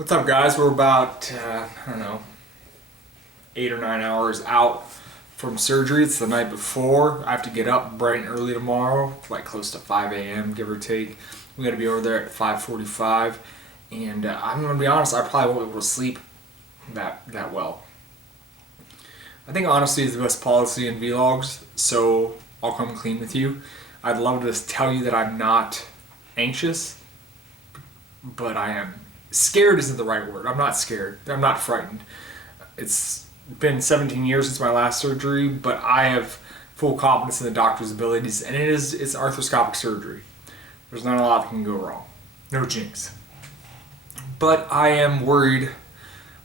What's up, guys? We're about, I don't know, 8 or 9 hours out from surgery. It's the night before. I have to get up bright and early tomorrow, like close to 5 a.m., give or take. We got to be over there at 5:45, and I'm going to be honest, I probably won't be able to sleep that well. I think honesty is the best policy in vlogs, so I'll come clean with you. I'd love to tell you that I'm not anxious, but I am. Scared isn't the right word. I'm not scared. I'm not frightened. It's been 17 years since my last surgery, but I have full confidence in the doctor's abilities, and it's arthroscopic surgery. There's not a lot that can go wrong. No jinx. But I am worried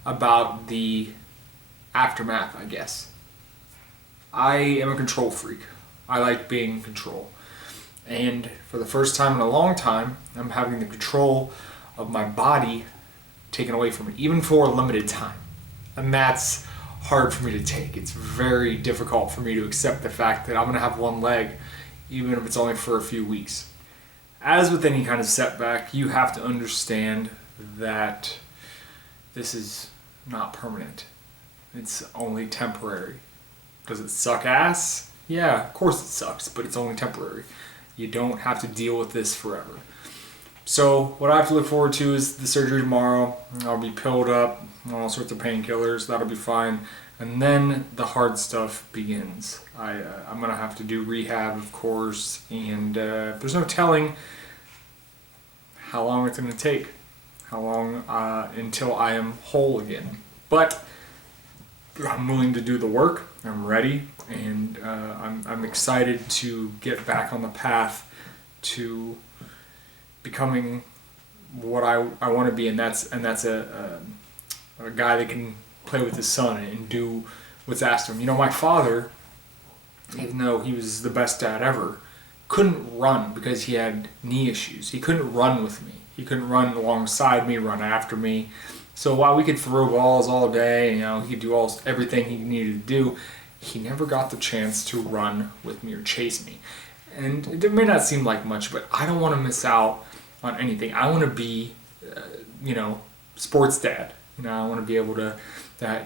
about the aftermath, I guess. I am a control freak. I like being in control. And for the first time in a long time, I'm having the control of my body taken away from me, even for a limited time. And that's hard for me to take. It's very difficult for me to accept the fact that I'm gonna have one leg, even if it's only for a few weeks. As with any kind of setback, you have to understand that this is not permanent. It's only temporary. Does it suck ass? Yeah, of course it sucks, but it's only temporary. You don't have to deal with this forever. So what I have to look forward to is the surgery tomorrow. I'll be pilled up on all sorts of painkillers. That'll be fine. And then the hard stuff begins. I'm going to have to do rehab, of course, and there's no telling how long it's going to take, how long until I am whole again. But I'm willing to do the work. I'm ready, and I'm excited to get back on the path to becoming what I want to be, and that's a guy that can play with his son and do what's asked of him. You know, my father, even though he was the best dad ever, couldn't run because he had knee issues. He couldn't run with me. He couldn't run alongside me, run after me. So while we could throw balls all day, you know, he could do everything he needed to do, he never got the chance to run with me or chase me. And it may not seem like much, but I don't want to miss out on anything. I want to be, sports dad. You know, I want to be able to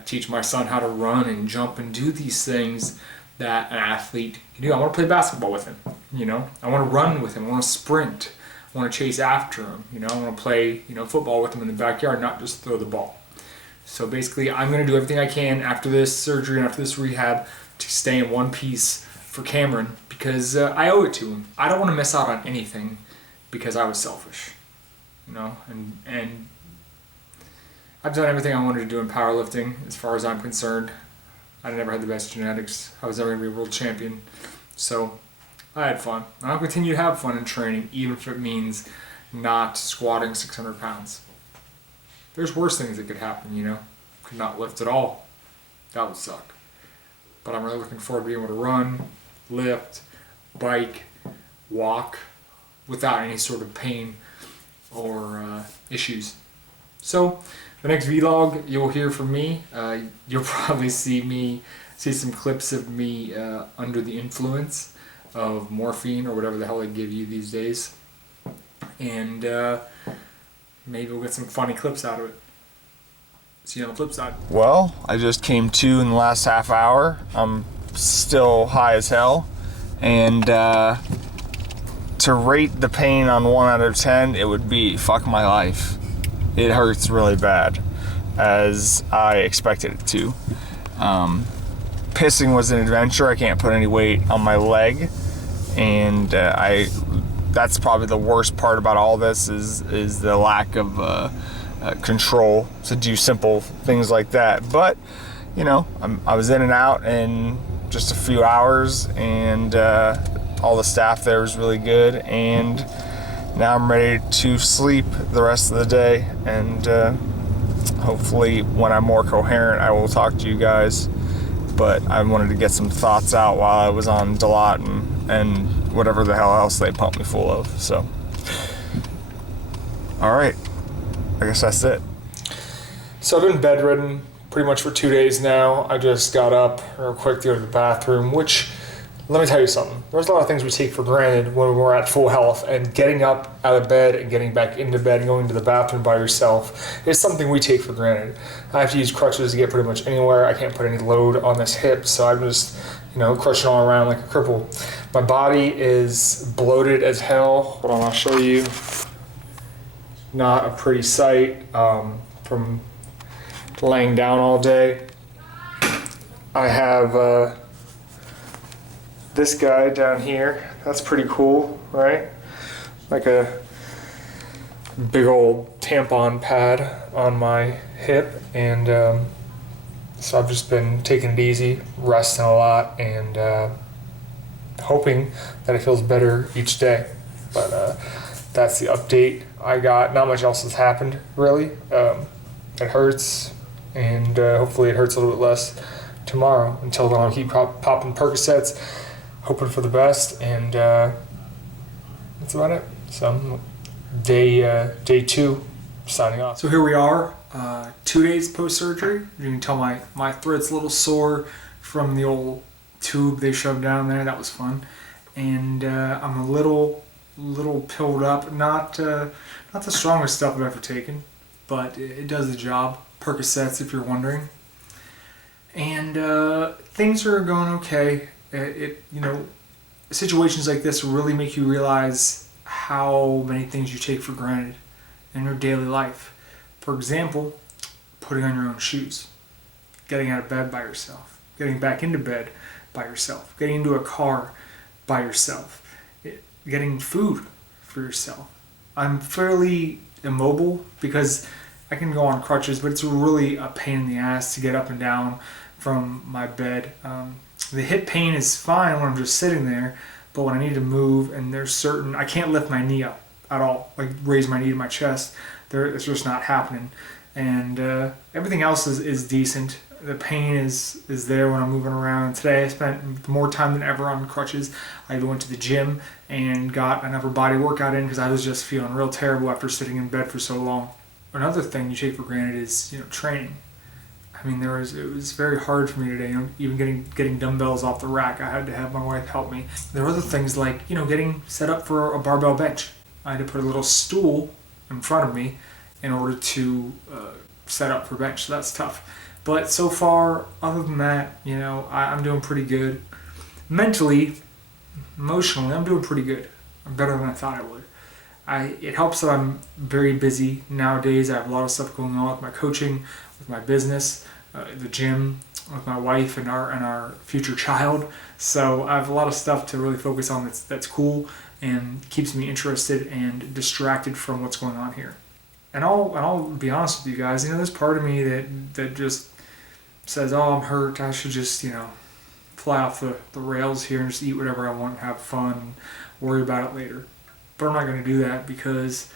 teach my son how to run and jump and do these things that an athlete can do. I want to play basketball with him. You know, I want to run with him. I want to sprint. I want to chase after him. You know, I want to play, football with him in the backyard, not just throw the ball. So basically, I'm going to do everything I can after this surgery and after this rehab to stay in one piece for Cameron, because I owe it to him. I don't want to miss out on anything because I was selfish, and I've done everything I wanted to do in powerlifting as far as I'm concerned. I never had the best genetics. I was never going to be a world champion. So I had fun. And I'll continue to have fun in training, even if it means not squatting 600 pounds. There's worse things that could happen, Could not lift at all. That would suck. But I'm really looking forward to being able to run, lift, bike, walk without any sort of pain or issues. So the next vlog you'll hear from me. You'll probably see some clips of me under the influence of morphine or whatever the hell they give you these days. And maybe we'll get some funny clips out of it. See you on the flip side. Well, I just came to in the last half hour. I'm still high as hell. And to rate the pain on 1 out of 10, it would be fuck my life. It hurts really bad, as I expected it to. Pissing was an adventure. I can't put any weight on my leg, and that's probably the worst part about all this is the lack of control to do simple things like that. But I was in and out in just a few hours, and all the staff there was really good, and now I'm ready to sleep the rest of the day, and hopefully when I'm more coherent I will talk to you guys. But I wanted to get some thoughts out while I was on Dilaudid and whatever the hell else they pumped me full of. So alright, I guess that's it. So I've been bedridden pretty much for 2 days now. I just got up real quick to go to the bathroom, which Let me tell you something. There's a lot of things we take for granted when we're at full health, and getting up out of bed and getting back into bed and going to the bathroom by yourself is something we take for granted. I have to use crutches to get pretty much anywhere. I can't put any load on this hip, so I'm just, crushing all around like a cripple. My body is bloated as hell. Hold on, I'll show you. Not a pretty sight from laying down all day. I have this guy down here. That's pretty cool, right? Like a big old tampon pad on my hip, and so I've just been taking it easy, resting a lot, and hoping that it feels better each day. But that's the update I got. Not much else has happened, really. It hurts, and hopefully it hurts a little bit less tomorrow. Until then, I'll keep popping Percocets, hoping for the best, and that's about it. So, day 2, signing off. So here we are, 2 days post-surgery. You can tell my throat's a little sore from the old tube they shoved down there. That was fun. And I'm a little pilled up. Not the strongest stuff I've ever taken, but it does the job. Percocets, if you're wondering. And things are going okay. Situations like this really make you realize how many things you take for granted in your daily life. For example, putting on your own shoes, getting out of bed by yourself, getting back into bed by yourself, getting into a car by yourself, getting food for yourself. I'm fairly immobile because I can go on crutches, but it's really a pain in the ass to get up and down from my bed. The hip pain is fine when I'm just sitting there, but when I need to move and I can't lift my knee up at all, like raise my knee to my chest, it's just not happening. And everything else is decent. The pain is there when I'm moving around. Today I spent more time than ever on crutches. I went to the gym and got another body workout in because I was just feeling real terrible after sitting in bed for so long. Another thing you take for granted is training. I mean, it was very hard for me today. Even getting dumbbells off the rack, I had to have my wife help me. There were other things like getting set up for a barbell bench. I had to put a little stool in front of me in order to set up for bench. So that's tough. But so far, other than that, I'm doing pretty good. Mentally, emotionally, I'm doing pretty good. I'm better than I thought I would. It helps that I'm very busy nowadays. I have a lot of stuff going on with my coaching, with my business, the gym, with my wife and our future child. So I have a lot of stuff to really focus on that's cool and keeps me interested and distracted from what's going on here. And I'll be honest with you guys, there's part of me that just says, oh, I'm hurt, I should just, fly off the rails here and just eat whatever I want, have fun, and worry about it later. But I'm not going to do that because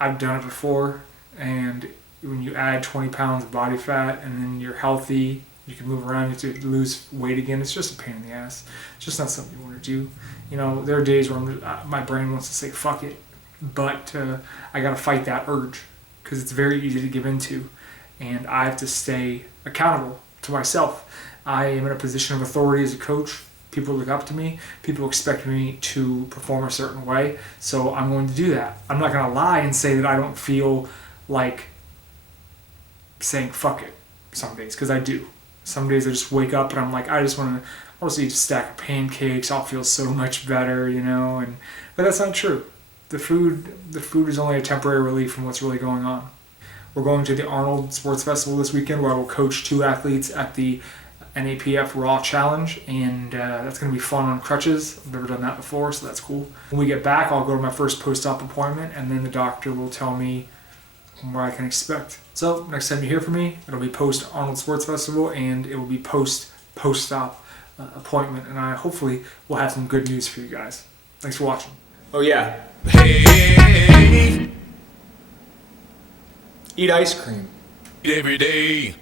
I've done it before, and when you add 20 pounds of body fat and then you're healthy, you can move around, you have to lose weight again, it's just a pain in the ass. It's just not something you want to do. There are days where my brain wants to say, fuck it. But I got to fight that urge because it's very easy to give into, and I have to stay accountable to myself. I am in a position of authority as a coach. People look up to me. People expect me to perform a certain way, so I'm going to do that. I'm not going to lie and say that I don't feel like saying fuck it some days, because I do. Some days I just wake up and I'm like, I just want to eat a stack of pancakes. I'll feel so much better, but that's not true. The food is only a temporary relief from what's really going on. We're going to the Arnold Sports Festival this weekend where I will coach 2 athletes at the NAPF Raw Challenge, and that's going to be fun on crutches. I've never done that before, so that's cool. When we get back, I'll go to my first post-op appointment, and then the doctor will tell me what I can expect. So next time you hear from me, it'll be post Arnold Sports Festival, and it will be post-op appointment, and I hopefully will have some good news for you guys. Thanks for watching. Oh yeah. Hey. Eat ice cream. Every day.